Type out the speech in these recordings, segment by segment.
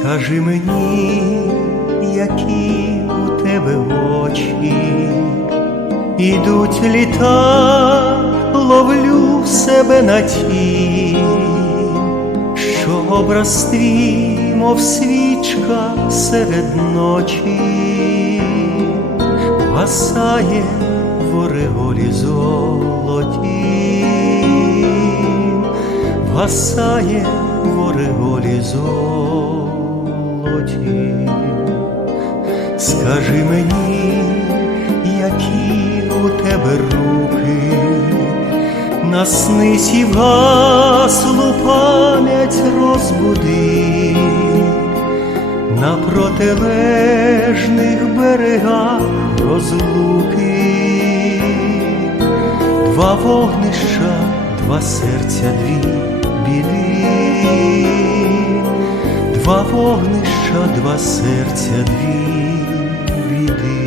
Скажи мені, які у тебе очі, ідуть літа, ловлю себе на ті, що образ твій, мов свічка серед ночі, гасає в ореолі золоті, гасає в ореолі золоті. Скажи мені, які у тебе руки, наснись і вгаслу пам'ять розбуди, на протилежних берегах розлуки, два вогнища, два серця, дві біди, два вогнища, два серця, дві біди.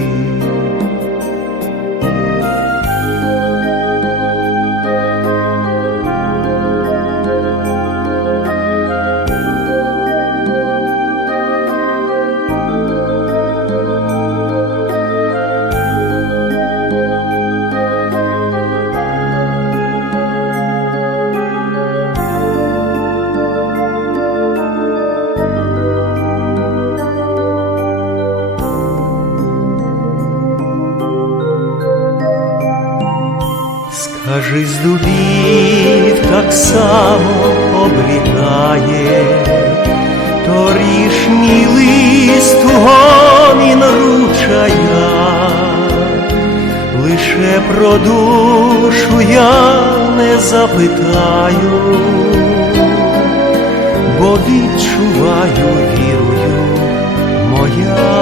Скажи з дубів так само облітає, торішній лист гомін ручая, лише про душу я не запитаю, бо відчуваю вірою моя,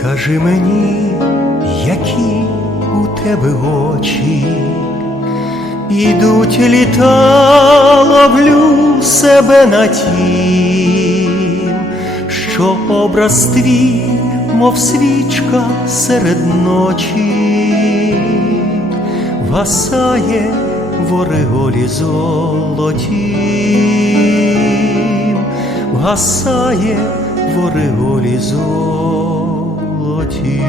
Скажи мені, які у тебе очі, ідуть літа, ловлю себе на тім, що образ твій, мов свічка серед ночі, вгасає в ореолі золотім, вгасає в ореолі золотім. 过去